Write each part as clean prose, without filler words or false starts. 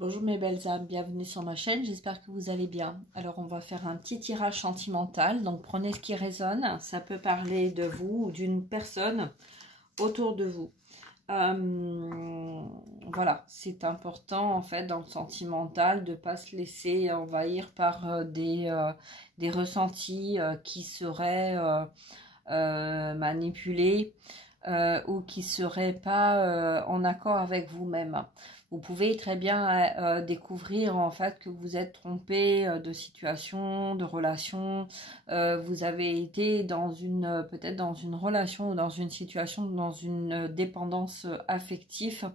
Bonjour mes belles âmes, bienvenue sur ma chaîne, j'espère que vous allez bien. Alors on va faire un petit tirage sentimental, donc prenez ce qui résonne, ça peut parler de vous ou d'une personne autour de vous. Voilà, c'est important en fait dans le sentimental de ne pas se laisser envahir par des ressentis qui seraient manipulés ou qui ne seraient pas en accord avec vous-même. Vous pouvez très bien découvrir en fait que vous êtes trompé de situation, de relation. Vous avez été dans peut-être dans une relation ou dans une situation, dans une dépendance affective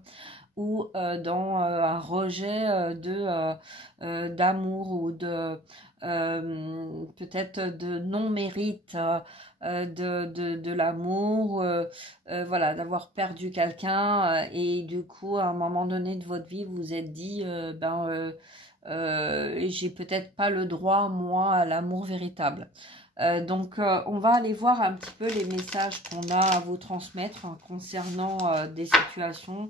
ou dans un rejet d'amour ou de peut-être de non-mérite de l'amour, voilà, d'avoir perdu quelqu'un et du coup à un moment donné de votre vie vous vous êtes dit j'ai peut-être pas le droit moi à l'amour véritable. Donc on va aller voir un petit peu les messages qu'on a à vous transmettre concernant des situations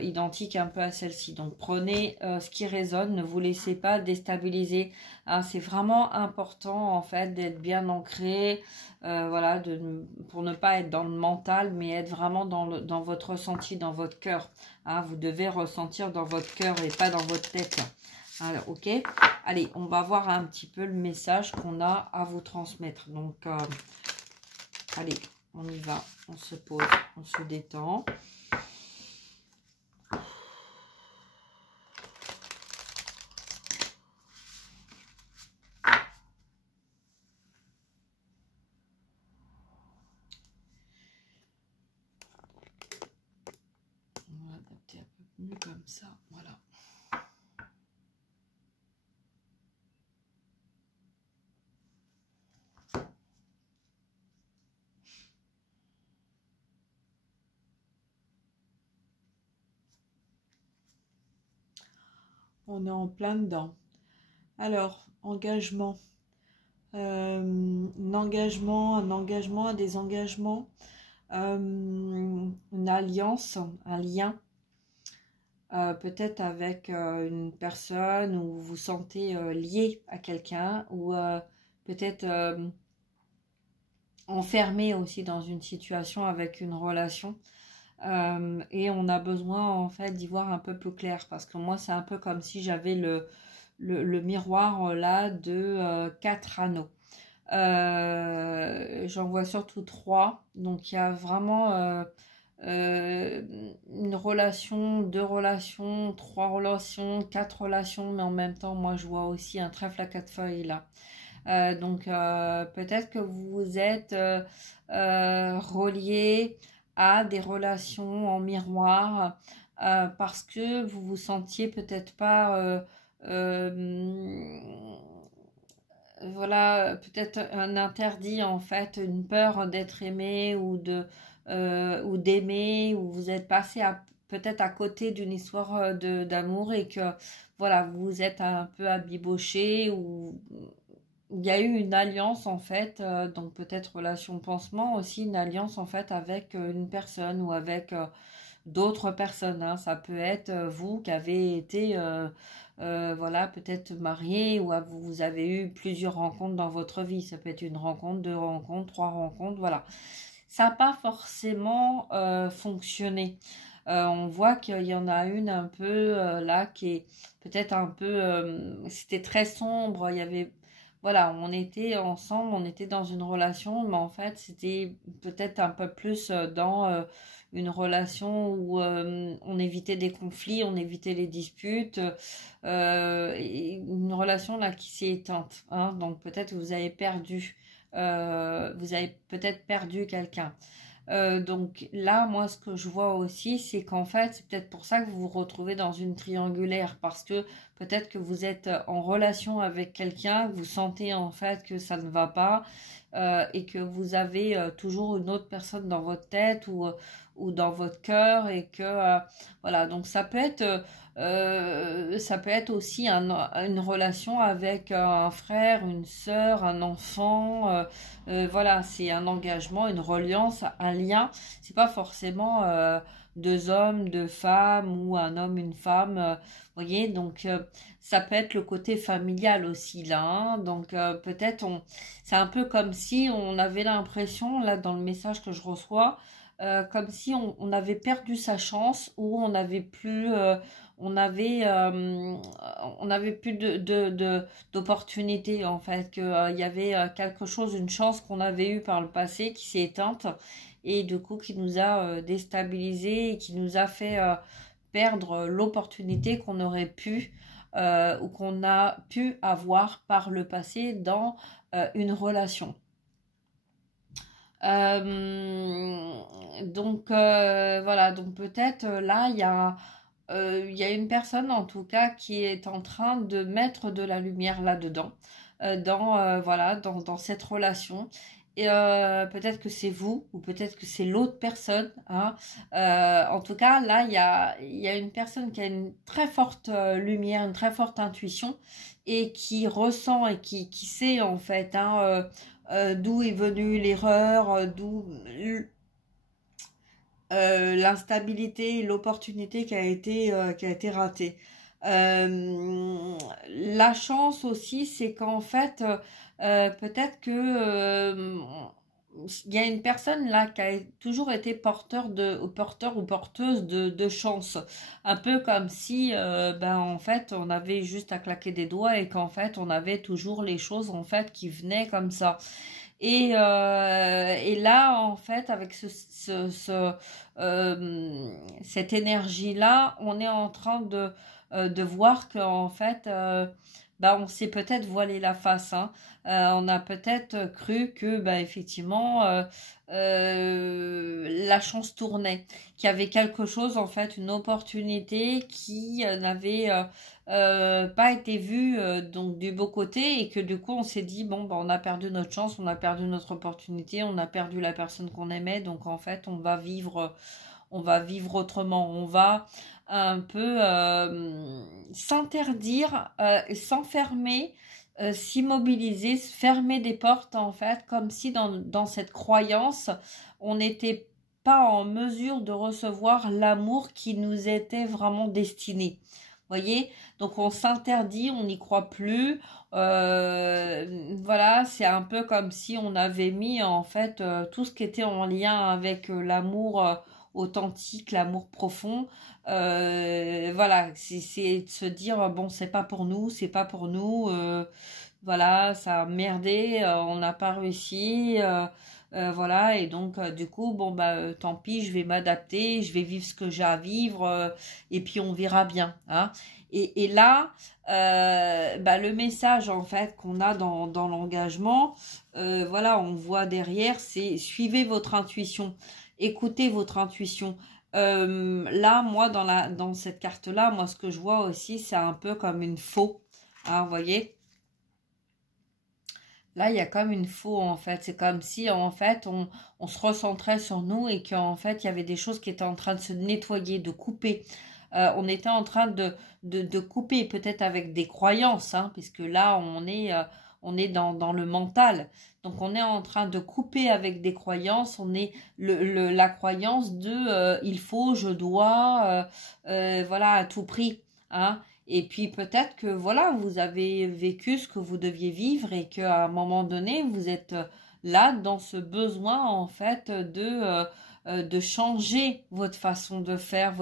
identiques un peu à celle-ci. Donc prenez ce qui résonne, ne vous laissez pas déstabiliser, hein, c'est vraiment important en fait d'être bien ancré, voilà, pour ne pas être dans le mental mais être vraiment dans votre ressenti, dans votre cœur, hein, vous devez ressentir dans votre cœur et pas dans votre tête. Alors, ok. Allez, on va voir un petit peu le message qu'on a à vous transmettre. Donc, allez, on y va. On se pose, on se détend. On va adapter un peu mieux comme ça. Voilà. On est en plein dedans. Alors, engagement. Un engagement, des engagements, une alliance, un lien, peut-être avec une personne où vous vous sentez lié à quelqu'un, ou peut-être enfermé aussi dans une situation avec une relation. Et on a besoin en fait d'y voir un peu plus clair, parce que moi c'est un peu comme si j'avais le miroir là de 4 anneaux. J'en vois surtout 3, donc il y a vraiment une relation, 2 relations, 3 relations, 4 relations, mais en même temps moi je vois aussi un trèfle à 4 feuilles là. Donc peut-être que vous êtes relié à des relations en miroir parce que vous vous sentiez peut-être pas voilà, peut-être un interdit en fait, une peur d'être aimé ou d'aimer, ou vous êtes passé peut-être à côté d'une histoire d'amour et que voilà, vous êtes un peu abiboché, ou il y a eu une alliance en fait, donc peut-être relation pansement aussi, une alliance en fait avec une personne ou avec d'autres personnes, hein. Ça peut être vous qui avez été voilà, peut-être marié, ou vous avez eu plusieurs rencontres dans votre vie. Ça peut être une rencontre, 2 rencontres, 3 rencontres, voilà. Ça n'a pas forcément fonctionné. On voit qu'il y en a une un peu là qui est peut-être un peu c'était très sombre, il y avait voilà, on était ensemble, on était dans une relation, mais en fait c'était peut-être un peu plus dans une relation où on évitait des conflits, on évitait les disputes, et une relation là qui s'est éteinte, hein. Donc peut-être vous avez perdu, vous avez peut-être perdu quelqu'un. Donc là, moi, ce que je vois aussi, c'est qu'en fait, c'est peut-être pour ça que vous vous retrouvez dans une triangulaire, parce que peut-être que vous êtes en relation avec quelqu'un, vous sentez en fait que ça ne va pas, et que vous avez toujours une autre personne dans votre tête ou dans votre cœur, et que voilà, donc ça peut être aussi une relation avec un frère, une sœur, un enfant, voilà, c'est un engagement, une reliance, un lien. C'est pas forcément deux hommes, deux femmes, ou un homme, une femme, voyez, donc ça peut être le côté familial aussi là, hein. Donc peut-être c'est un peu comme si on avait l'impression, là dans le message que je reçois, comme si on avait perdu sa chance, ou on n'avait plus, on avait plus d'opportunités en fait, que il y avait quelque chose, une chance qu'on avait eue par le passé qui s'est éteinte, et du coup qui nous a déstabilisé, et qui nous a fait perdre l'opportunité qu'on aurait pu ou qu'on a pu avoir par le passé dans une relation. Donc voilà, donc peut-être là il y a une personne en tout cas qui est en train de mettre de la lumière là-dedans, voilà, dans cette relation. Et peut-être que c'est vous, ou peut-être que c'est l'autre personne, hein. En tout cas, là, il y a une personne qui a une très forte lumière, une très forte intuition, et qui ressent et qui sait en fait, hein, d'où est venue l'erreur, d'où l'instabilité, l'opportunité qui a été ratée. La chance aussi, c'est qu'en fait, peut-être que il y a une personne là qui a toujours été porteur ou porteuse de chance, un peu comme si ben en fait on avait juste à claquer des doigts, et qu'en fait on avait toujours les choses en fait qui venaient comme ça. Et là, en fait, avec cette énergie-là, on est en train de voir qu'en fait, bah, on s'est peut-être voilé la face, hein. On a peut-être cru que, bah, effectivement, la chance tournait, qu'il y avait quelque chose, en fait, une opportunité qui n'avait pas été vue donc du beau côté, et que du coup, on s'est dit, bon, bah, on a perdu notre chance, on a perdu notre opportunité, on a perdu la personne qu'on aimait, donc en fait, on va vivre autrement, on va un peu s'interdire, s'enfermer, s'immobiliser, fermer des portes en fait, comme si dans cette croyance, on n'était pas en mesure de recevoir l'amour qui nous était vraiment destiné. Voyez, donc on s'interdit, on n'y croit plus. Voilà, c'est un peu comme si on avait mis en fait tout ce qui était en lien avec l'amour authentique, l'amour profond. Voilà, c'est de se dire bon, c'est pas pour nous, c'est pas pour nous. Voilà, ça a merdé, on n'a pas réussi. Voilà, et donc du coup, bon bah tant pis, je vais m'adapter, je vais vivre ce que j'ai à vivre, et puis on verra bien, hein. Et là, bah, le message en fait qu'on a dans l'engagement, voilà, on voit derrière, c'est suivez votre intuition, écoutez votre intuition. Là, moi, dans cette carte-là, moi, ce que je vois aussi, c'est un peu comme une faux, hein, vous voyez. Là, il y a comme une faux, en fait. C'est comme si, en fait, on se recentrait sur nous, et qu'en fait, il y avait des choses qui étaient en train de se nettoyer, de couper. On était en train de couper, peut-être avec des croyances, hein, puisque là, on est dans le mental. Donc, on est en train de couper avec des croyances. On est la croyance de il faut, je dois, voilà, à tout prix, hein. Et puis peut-être que voilà, vous avez vécu ce que vous deviez vivre, et qu'à un moment donné, vous êtes là dans ce besoin en fait de changer votre façon de faire,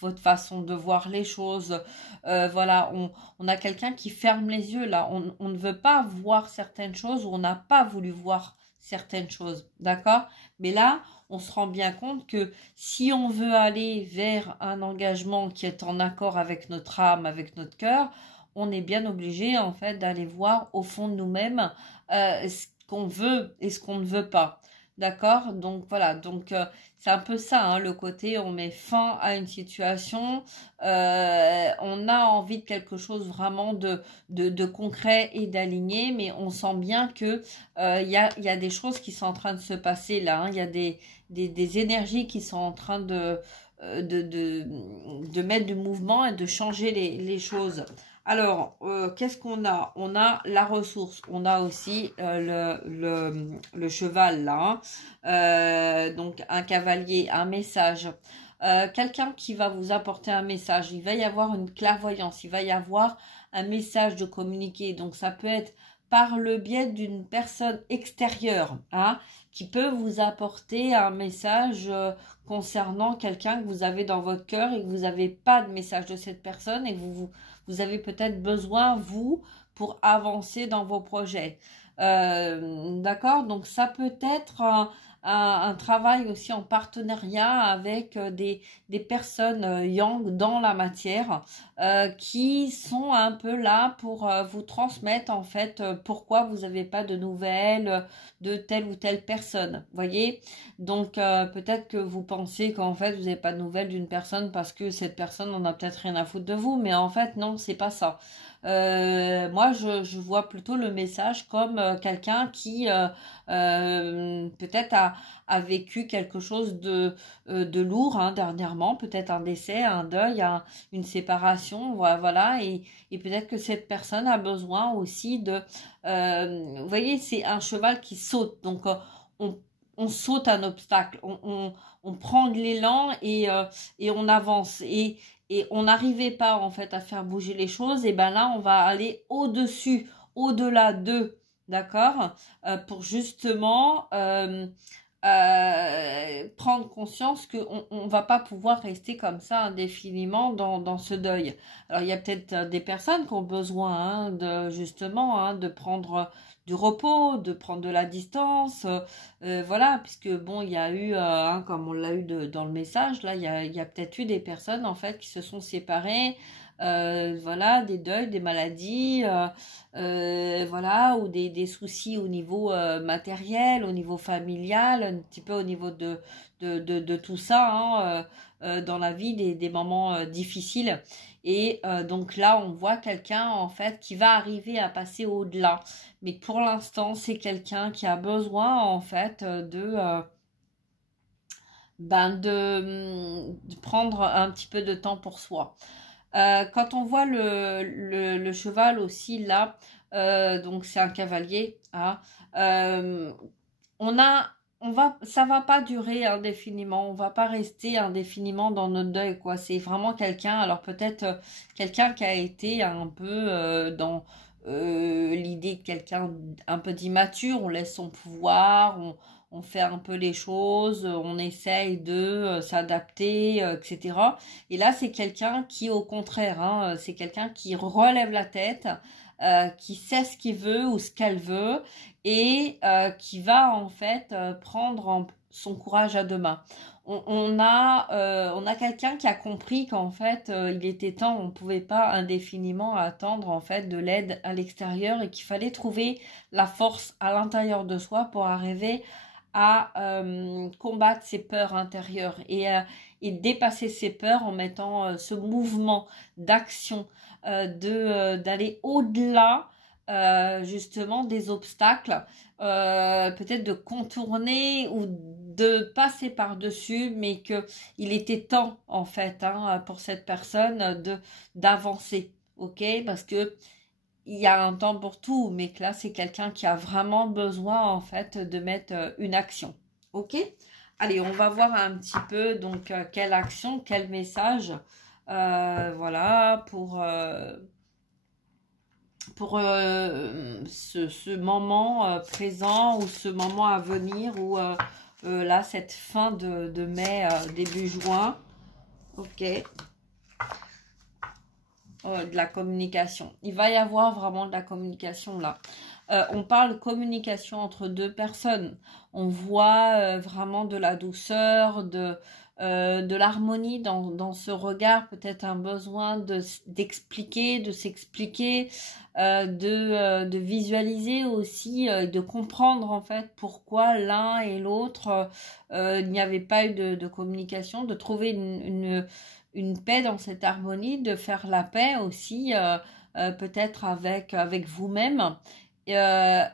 votre façon de voir les choses. Voilà, on a quelqu'un qui ferme les yeux là. On ne veut pas voir certaines choses, ou on n'a pas voulu voir certaines choses, d'accord? Mais là, on se rend bien compte que si on veut aller vers un engagement qui est en accord avec notre âme, avec notre cœur, on est bien obligé en fait d'aller voir au fond de nous-mêmes ce qu'on veut et ce qu'on ne veut pas. D'accord? Donc voilà, donc c'est un peu ça, hein, le côté on met fin à une situation, on a envie de quelque chose vraiment de concret et d'aligné, mais on sent bien que il y a des choses qui sont en train de se passer là, hein. Il y a des énergies qui sont en train de mettre du mouvement et de changer les choses. Alors, qu'est-ce qu'on a? On a la ressource, on a aussi le cheval là, hein. Donc un cavalier, un message. quelqu'un qui va vous apporter un message. Il va y avoir une clairvoyance, il va y avoir un message de communiquer. Donc ça peut être par le biais d'une personne extérieure, hein, qui peut vous apporter un message concernant quelqu'un que vous avez dans votre cœur et que vous n'avez pas de message de cette personne et que vous avez peut-être besoin, vous, pour avancer dans vos projets. D'accord? Donc ça peut être un travail aussi en partenariat avec des personnes yang dans la matière qui sont un peu là pour vous transmettre en fait pourquoi vous n'avez pas de nouvelles de telle ou telle personne. Voyez? Donc peut-être que vous pensez qu'en fait vous n'avez pas de nouvelles d'une personne parce que cette personne n'en a peut-être rien à foutre de vous, mais en fait non, c'est pas ça. Moi, je vois plutôt le message comme quelqu'un qui peut-être a vécu quelque chose de lourd hein, dernièrement, peut-être un décès, un deuil, une séparation, voilà, et peut-être que cette personne a besoin aussi de... vous voyez, c'est un cheval qui saute, donc on saute un obstacle, on prend de l'élan et on avance, et on n'arrivait pas en fait à faire bouger les choses, et ben là on va aller au-dessus, au-delà d'eux, d'accord, pour justement prendre conscience qu'on ne va pas pouvoir rester comme ça indéfiniment dans ce deuil. Alors il y a peut-être des personnes qui ont besoin hein, de justement hein, de prendre du repos, de prendre de la distance, voilà, puisque bon, il y a eu, hein, comme on l'a eu dans le message, là, il y a peut-être eu des personnes, en fait, qui se sont séparées, voilà, des deuils, des maladies, voilà, ou des soucis au niveau matériel, au niveau familial, un petit peu au niveau de tout ça, hein, dans la vie, des moments difficiles. Et donc là, on voit quelqu'un, en fait, qui va arriver à passer au-delà. Mais pour l'instant, c'est quelqu'un qui a besoin, en fait, de prendre un petit peu de temps pour soi. Quand on voit le cheval aussi, là, donc c'est un cavalier, hein, ça va pas durer indéfiniment, on va pas rester indéfiniment dans notre deuil, quoi. C'est vraiment quelqu'un, alors peut-être quelqu'un qui a été un peu dans l'idée de quelqu'un un peu d'immature, on laisse son pouvoir, on fait un peu les choses, on essaye de s'adapter, etc. Et là, c'est quelqu'un qui, au contraire, hein, c'est quelqu'un qui relève la tête, qui sait ce qu'il veut ou ce qu'elle veut, et qui va en fait prendre son courage à deux mains. On a quelqu'un qui a compris qu'en fait il était temps, on ne pouvait pas indéfiniment attendre en fait de l'aide à l'extérieur et qu'il fallait trouver la force à l'intérieur de soi pour arriver à combattre ses peurs intérieures et dépasser ses peurs en mettant ce mouvement d'action d'aller au-delà justement des obstacles, peut-être de contourner ou de passer par-dessus, mais qu'il était temps en fait hein, pour cette personne d'avancer, ok, parce que il y a un temps pour tout, mais que là c'est quelqu'un qui a vraiment besoin en fait de mettre une action, ok. Allez, on va voir un petit peu donc quelle action, quel message, voilà pour ce moment présent ou ce moment à venir ou là cette fin de mai début juin, ok, de la communication. Il va y avoir vraiment de la communication là. On parle communication entre deux personnes. On voit vraiment de la douceur, de l'harmonie dans ce regard, peut-être un besoin d'expliquer, de s'expliquer, de visualiser aussi, de comprendre en fait pourquoi l'un et l'autre il n'y avait pas eu de communication, de trouver une paix dans cette harmonie, de faire la paix aussi peut-être avec vous-même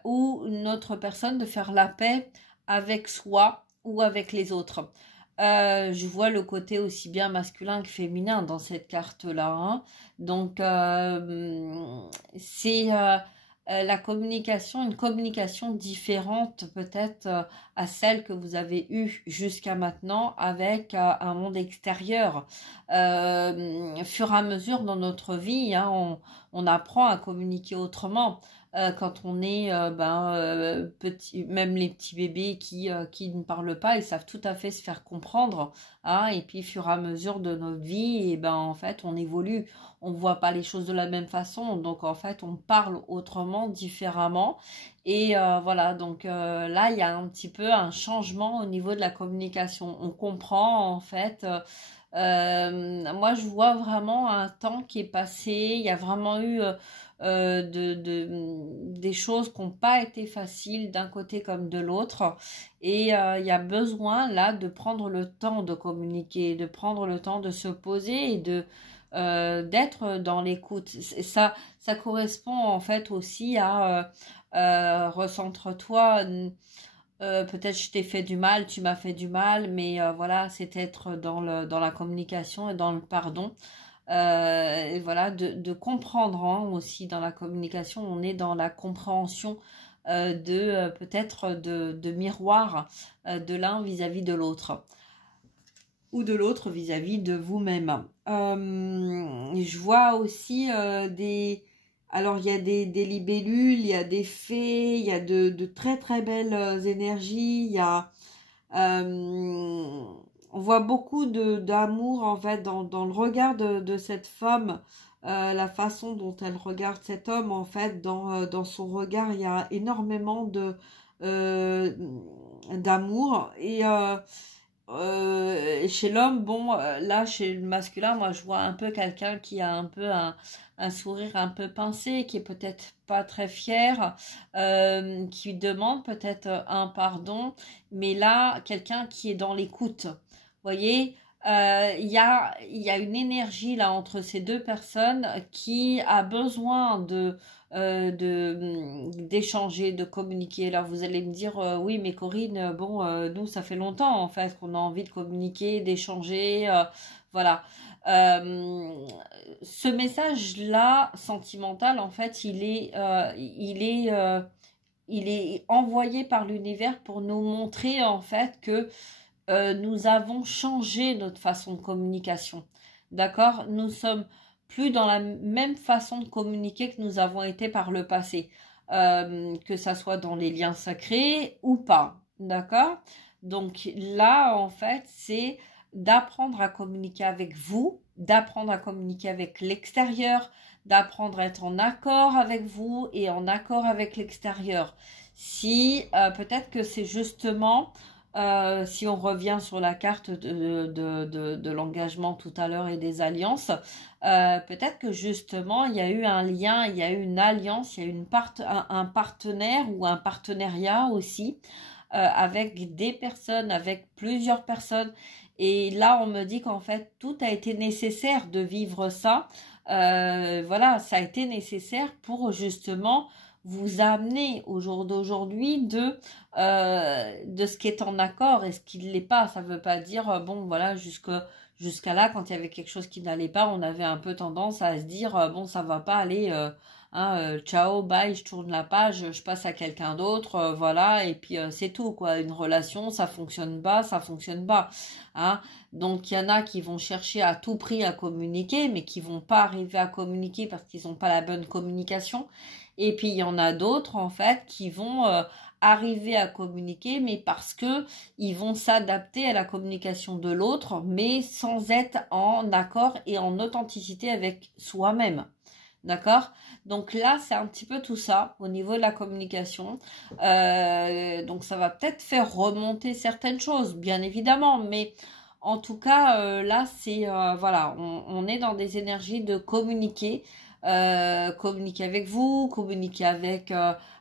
ou une autre personne, de faire la paix avec soi ou avec les autres. Je vois le côté aussi bien masculin que féminin dans cette carte-là. Hein. Donc, c'est la communication, une communication différente peut-être à celle que vous avez eue jusqu'à maintenant avec un monde extérieur. Fur et à mesure dans notre vie, hein, on apprend à communiquer autrement. Quand on est petit, même les petits bébés qui ne parlent pas, ils savent tout à fait se faire comprendre, hein, et puis fur et à mesure de notre vie, et ben en fait on évolue, on voit pas les choses de la même façon, donc en fait on parle autrement, différemment, et voilà, donc là il y a un petit peu un changement au niveau de la communication, on comprend en fait. Moi, je vois vraiment un temps qui est passé. Il y a vraiment eu des choses qui n'ont pas été faciles d'un côté comme de l'autre. Et il y a besoin là de prendre le temps de communiquer, de prendre le temps de se poser et d'être dans l'écoute. Ça correspond en fait aussi à recentre-toi. Peut-être je t'ai fait du mal, tu m'as fait du mal, mais voilà, c'est être dans la communication et dans le pardon. Et voilà, de comprendre, hein, aussi dans la communication, on est dans la compréhension peut-être de miroir de l'un vis-à-vis de l'autre ou de l'autre vis-à-vis de vous-même. Je vois aussi alors, il y a des libellules, il y a des fées, il y a de très très belles énergies, il y a... on voit beaucoup d'amour en fait dans le regard de cette femme, la façon dont elle regarde cet homme en fait, dans son regard, il y a énormément d'amour. Et chez l'homme, bon, là, chez le masculin, moi, je vois un peu quelqu'un qui a un peu un sourire un peu pincé, qui est peut-être pas très fier, qui demande peut-être un pardon, mais là, quelqu'un qui est dans l'écoute. Vous voyez, il y a une énergie là entre ces deux personnes qui a besoin d'échanger, de communiquer. Alors vous allez me dire, oui, mais Corinne, bon, nous, ça fait longtemps en fait qu'on a envie de communiquer, d'échanger, voilà. Ce message-là, sentimental, en fait, il est envoyé par l'univers pour nous montrer en fait que nous avons changé notre façon de communication. D'accord? Nous sommes plus dans la même façon de communiquer que nous avons été par le passé, que ça soit dans les liens sacrés ou pas. D'accord? Donc là, en fait, c'est d'apprendre à communiquer avec vous, d'apprendre à communiquer avec l'extérieur, d'apprendre à être en accord avec vous et en accord avec l'extérieur. Si peut-être que c'est justement si on revient sur la carte de l'engagement tout à l'heure et des alliances, peut-être que justement il y a eu un lien, il y a eu une alliance, il y a eu un partenaire ou un partenariat aussi avec des personnes, avec plusieurs personnes. Et là, on me dit qu'en fait, tout a été nécessaire de vivre ça. Voilà, ça a été nécessaire pour justement vous amener au jour d'aujourd'hui de ce qui est en accord et ce qui ne l'est pas. Ça ne veut pas dire, bon, voilà, jusqu'à là, quand il y avait quelque chose qui n'allait pas, on avait un peu tendance à se dire, bon, ça va pas aller, hein, ciao, bye, je tourne la page, je passe à quelqu'un d'autre, voilà, et puis c'est tout, quoi. Une relation, ça fonctionne pas, hein. Donc, il y en a qui vont chercher à tout prix à communiquer, mais qui vont pas arriver à communiquer parce qu'ils n'ont pas la bonne communication. Et puis, il y en a d'autres, en fait, qui vont arriver à communiquer, mais parce que ils vont s'adapter à la communication de l'autre, mais sans être en accord et en authenticité avec soi-même. D'accord? Donc là, c'est un petit peu tout ça au niveau de la communication. Donc ça va peut-être faire remonter certaines choses, bien évidemment, mais en tout cas, là, c'est voilà, on est dans des énergies de communiquer, communiquer avec vous, communiquer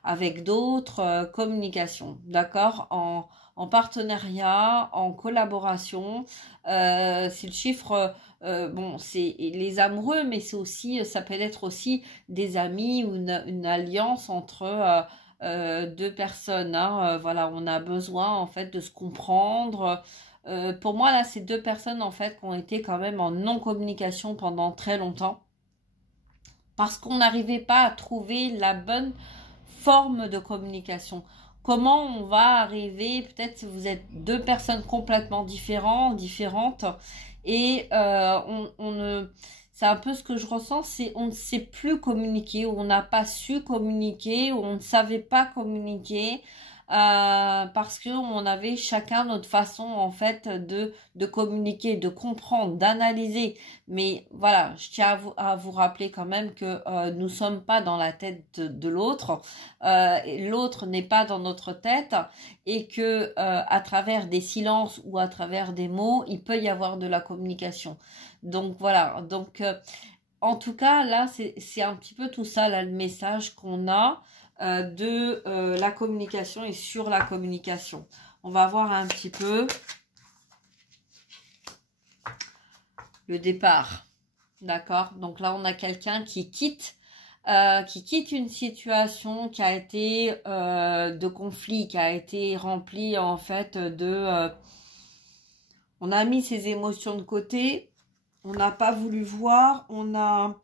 avec d'autres, communication, d'accord? En partenariat, en collaboration. C'est le chiffre. Bon, c'est les amoureux, mais c'est aussi, ça peut être aussi des amis ou une alliance entre deux personnes, hein. Voilà, on a besoin en fait de se comprendre. Pour moi, là, c'est deux personnes en fait qui ont été quand même en non-communication pendant très longtemps. parce qu'on n'arrivait pas à trouver la bonne forme de communication. Comment on va arriver, peut-être si vous êtes deux personnes complètement différentes, et on ne... C'est un peu ce que je ressens, c'est on ne sait plus communiquer, ou on n'a pas su communiquer, ou on ne savait pas communiquer, parce que on avait chacun notre façon en fait de communiquer, de comprendre, d'analyser. Mais voilà, je tiens à vous rappeler quand même que nous sommes pas dans la tête de l'autre, l'autre n'est pas dans notre tête, et que à travers des silences ou à travers des mots, il peut y avoir de la communication. Donc voilà, donc en tout cas là c'est un petit peu tout ça là, le message qu'on a de la communication et sur la communication. On va voir un petit peu le départ, d'accord? Donc là on a quelqu'un qui quitte une situation qui a été de conflit, qui a été remplie en fait de... on a mis ses émotions de côté, on n'a pas voulu voir, on a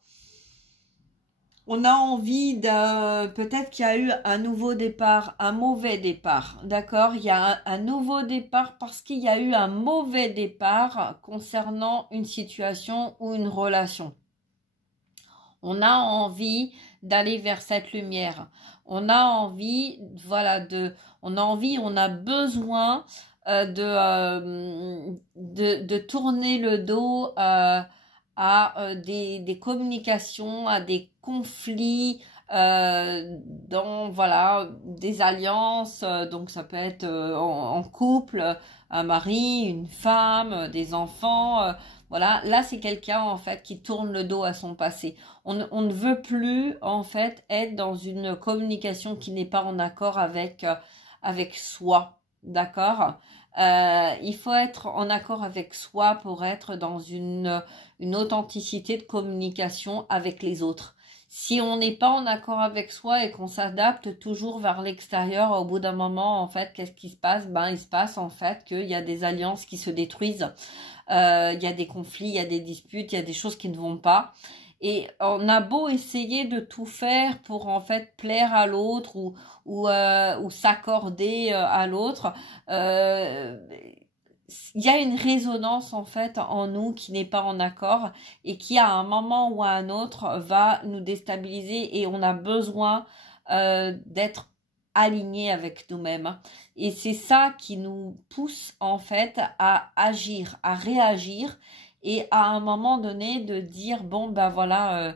envie de... Peut-être qu'il y a eu un nouveau départ, un mauvais départ, d'accord? Il y a un nouveau départ parce qu'il y a eu un mauvais départ concernant une situation ou une relation. On a envie d'aller vers cette lumière. On a envie, voilà, on a besoin de tourner le dos à des communications, à des conflits, dans voilà des alliances, donc ça peut être en couple, un mari, une femme, des enfants, voilà, là c'est quelqu'un en fait qui tourne le dos à son passé. On ne veut plus en fait être dans une communication qui n'est pas en accord avec soi, d'accord? Il faut être en accord avec soi pour être dans une authenticité de communication avec les autres. Si on n'est pas en accord avec soi et qu'on s'adapte toujours vers l'extérieur, au bout d'un moment, en fait, qu'est-ce qui se passe? Ben, il se passe en fait qu'il y a des alliances qui se détruisent, il y a des conflits, il y a des disputes, il y a des choses qui ne vont pas. Et on a beau essayer de tout faire pour en fait plaire à l'autre ou s'accorder à l'autre, il y a une résonance en fait en nous qui n'est pas en accord et qui à un moment ou à un autre va nous déstabiliser, et on a besoin d'être aligné avec nous-mêmes. Et c'est ça qui nous pousse en fait à agir, à réagir, et à un moment donné de dire bon ben voilà,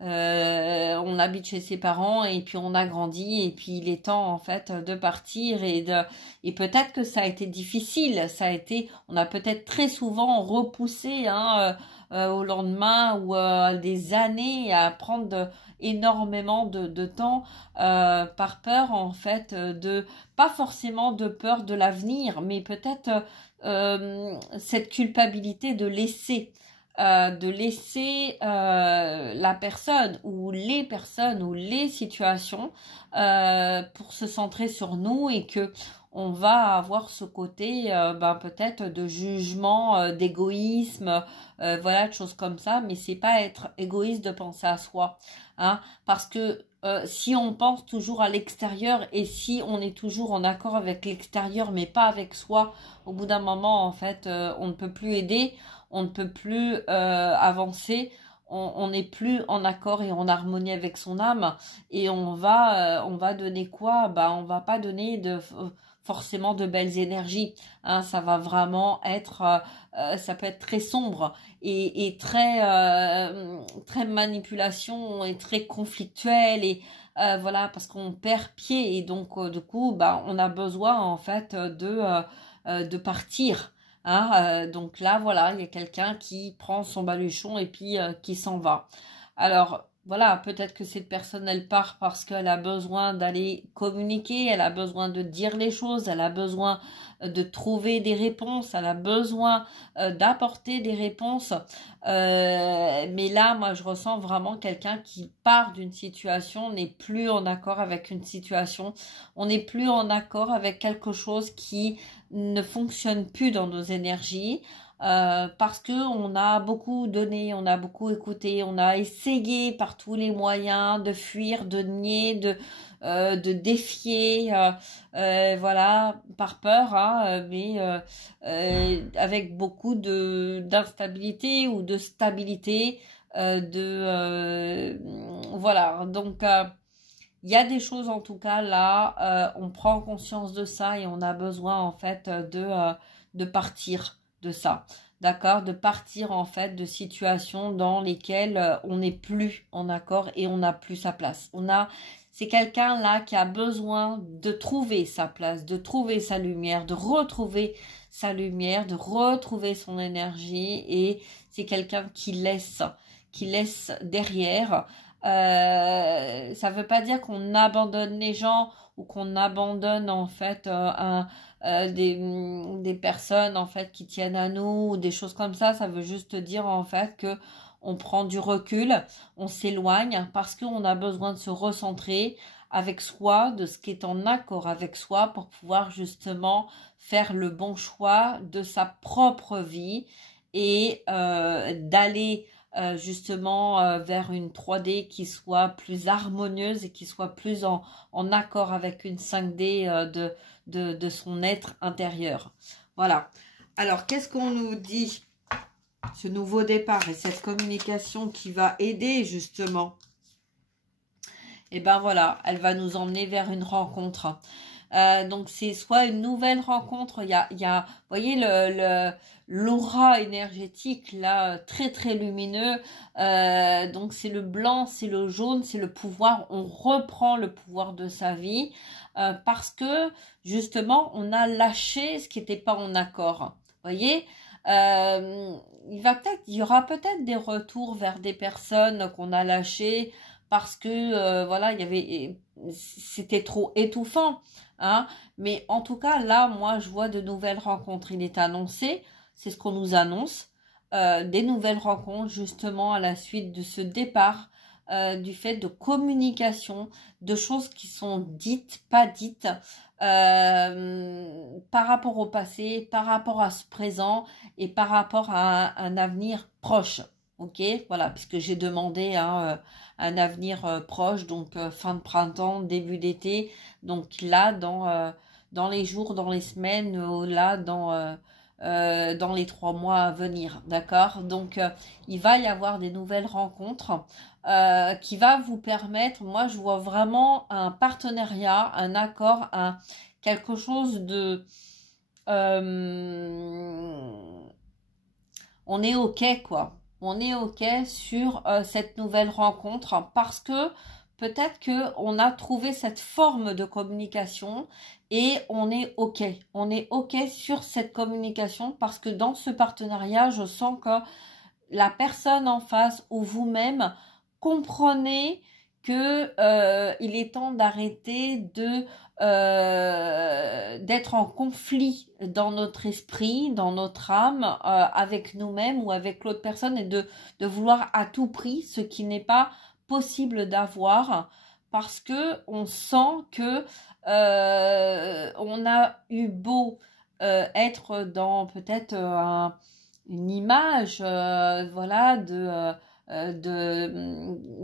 on habite chez ses parents et puis on a grandi et puis il est temps en fait de partir, et peut-être que ça a été difficile, on a peut-être très souvent repoussé au lendemain ou des années à prendre énormément de temps par peur en fait pas forcément de peur de l'avenir, mais peut-être cette culpabilité de laisser la personne ou les situations pour se centrer sur nous, et que on va avoir ce côté peut-être de jugement, d'égoïsme, voilà, de choses comme ça. Mais c'est pas être égoïste de penser à soi, hein, parce que si on pense toujours à l'extérieur et si on est toujours en accord avec l'extérieur mais pas avec soi, au bout d'un moment en fait on ne peut plus aider, on ne peut plus avancer, on n'est plus en accord et en harmonie avec son âme, et on va donner quoi? On va pas donner forcément de belles énergies, hein, ça va vraiment être ça peut être très sombre et très manipulation et très conflictuel, et voilà, parce qu'on perd pied, et donc du coup on a besoin en fait de partir. Hein, donc là, voilà, il y a quelqu'un qui prend son baluchon et puis qui s'en va. Alors, voilà, peut-être que cette personne, elle part parce qu'elle a besoin d'aller communiquer, elle a besoin de dire les choses, elle a besoin de trouver des réponses, elle a besoin d'apporter des réponses. Mais là, moi, je ressens vraiment quelqu'un qui part d'une situation, n'est plus en accord avec une situation, on n'est plus en accord avec quelque chose qui ne fonctionne plus dans nos énergies. parce que on a beaucoup donné, on a beaucoup écouté, on a essayé par tous les moyens de fuir, de nier, de défier, voilà, par peur, hein, mais avec beaucoup d'instabilité ou de stabilité, voilà. Donc il y a des choses en tout cas là, on prend conscience de ça et on a besoin en fait de partir de ça. D'accord, de partir en fait de situations dans lesquelles on n'est plus en accord et on n'a plus sa place. C'est quelqu'un là qui a besoin de trouver sa place, de trouver sa lumière, de retrouver sa lumière, de retrouver son énergie, et c'est quelqu'un qui laisse derrière. Ça veut pas dire qu'on abandonne les gens ou qu'on abandonne en fait des personnes en fait qui tiennent à nous ou des choses comme ça. Ça veut juste dire en fait que on prend du recul, on s'éloigne parce qu'on a besoin de se recentrer avec soi, de ce qui est en accord avec soi pour pouvoir justement faire le bon choix de sa propre vie et d'aller justement vers une 3D qui soit plus harmonieuse et qui soit plus en accord avec une 5D de son être intérieur. Voilà. Alors, qu'est-ce qu'on nous dit? Ce nouveau départ et cette communication qui va aider justement. Et ben voilà, elle va nous emmener vers une rencontre. Donc c'est soit une nouvelle rencontre, il y a vous voyez l'aura énergétique là, très très lumineux, donc c'est le blanc, c'est le jaune, c'est le pouvoir, on reprend le pouvoir de sa vie, parce que justement on a lâché ce qui n'était pas en accord, vous voyez. Il y aura peut-être des retours vers des personnes qu'on a lâchées parce que voilà, c'était trop étouffant, hein. Mais en tout cas là, moi je vois de nouvelles rencontres. Il est annoncé, c'est ce qu'on nous annonce, des nouvelles rencontres justement à la suite de ce départ, du fait de communication, de choses qui sont dites, pas dites, par rapport au passé, par rapport à ce présent et par rapport à un avenir proche. Ok, voilà, puisque j'ai demandé un avenir proche, donc fin de printemps, début d'été, donc là dans les jours, dans les semaines, là dans les 3 mois à venir, d'accord. Donc il va y avoir des nouvelles rencontres qui va vous permettre, moi je vois vraiment un partenariat, un accord, quelque chose de on est ok quoi, on est ok sur cette nouvelle rencontre parce que peut-être que on a trouvé cette forme de communication et on est ok sur cette communication parce que dans ce partenariat je sens que la personne en face ou vous-même comprenez que il est temps d'arrêter d'être en conflit dans notre esprit, dans notre âme, avec nous-mêmes ou avec l'autre personne, et de vouloir à tout prix ce qui n'est pas possible d'avoir, parce que on sent que on a eu beau être dans peut-être une image, voilà,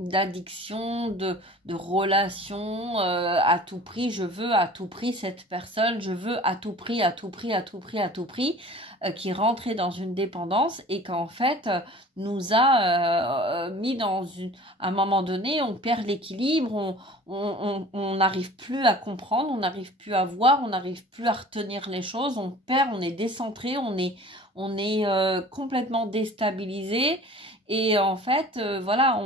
d'addiction, de relation, à tout prix, je veux à tout prix cette personne, je veux à tout prix, qui rentrait dans une dépendance et qu'en fait nous a mis dans à un moment donné, on perd l'équilibre, on n'arrive plus à comprendre, on n'arrive plus à voir, on n'arrive plus à retenir les choses, on perd, on est décentré, on est complètement déstabilisé. Et en fait, voilà,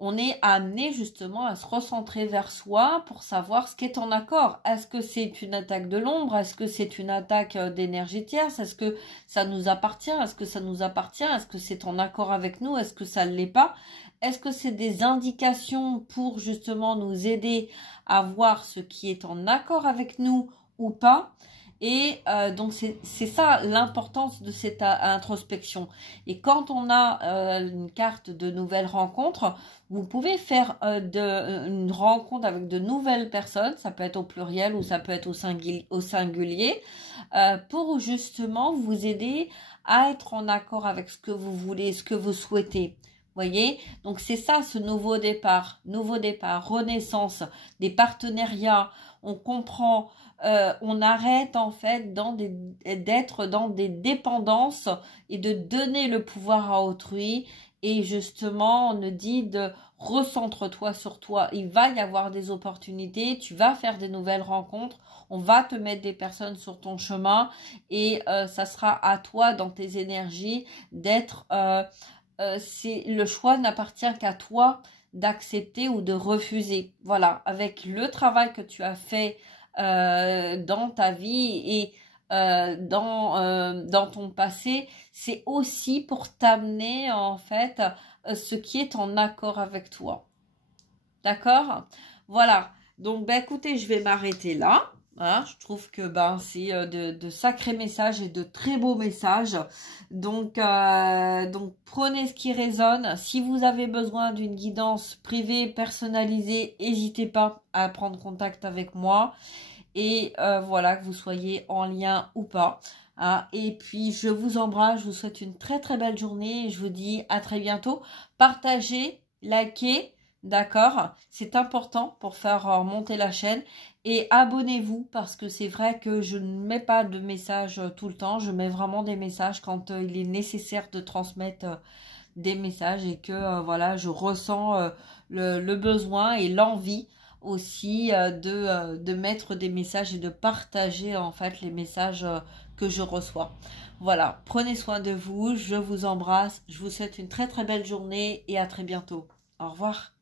on est amené justement à se recentrer vers soi pour savoir ce qui est en accord. Est-ce que c'est une attaque de l'ombre? Est-ce que c'est une attaque d'énergie tierce? Est-ce que ça nous appartient? Est-ce que ça nous appartient? Est-ce que c'est en accord avec nous? Est-ce que ça ne l'est pas? Est-ce que c'est des indications pour justement nous aider à voir ce qui est en accord avec nous ou pas? Et donc, c'est ça l'importance de cette introspection. Et quand on a une carte de nouvelles rencontres, vous pouvez faire une rencontre avec de nouvelles personnes, ça peut être au pluriel ou ça peut être au singulier, pour justement vous aider à être en accord avec ce que vous voulez, ce que vous souhaitez. Voyez, donc c'est ça ce nouveau départ, renaissance, des partenariats, on comprend, on arrête en fait d'être dans des dépendances et de donner le pouvoir à autrui. Et justement, on nous dit de recentre-toi sur toi. Il va y avoir des opportunités, tu vas faire des nouvelles rencontres, on va te mettre des personnes sur ton chemin et ça sera à toi dans tes énergies d'être... le choix n'appartient qu'à toi d'accepter ou de refuser. Voilà, avec le travail que tu as fait dans ta vie et dans ton passé, c'est aussi pour t'amener en fait ce qui est en accord avec toi. D'accord? Voilà. Donc, ben, écoutez, je vais m'arrêter là. Hein, je trouve que c'est de sacrés messages et de très beaux messages. Donc prenez ce qui résonne. Si vous avez besoin d'une guidance privée, personnalisée, n'hésitez pas à prendre contact avec moi. Et voilà, que vous soyez en lien ou pas. Hein, et puis, je vous embrasse. Je vous souhaite une très très belle journée. Et je vous dis à très bientôt. Partagez, likez. D'accord, c'est important pour faire monter la chaîne et abonnez-vous parce que c'est vrai que je ne mets pas de messages tout le temps, je mets vraiment des messages quand il est nécessaire de transmettre des messages et que voilà, je ressens le besoin et l'envie aussi de mettre des messages et de partager en fait les messages que je reçois. Voilà, prenez soin de vous, je vous embrasse, je vous souhaite une très très belle journée et à très bientôt. Au revoir.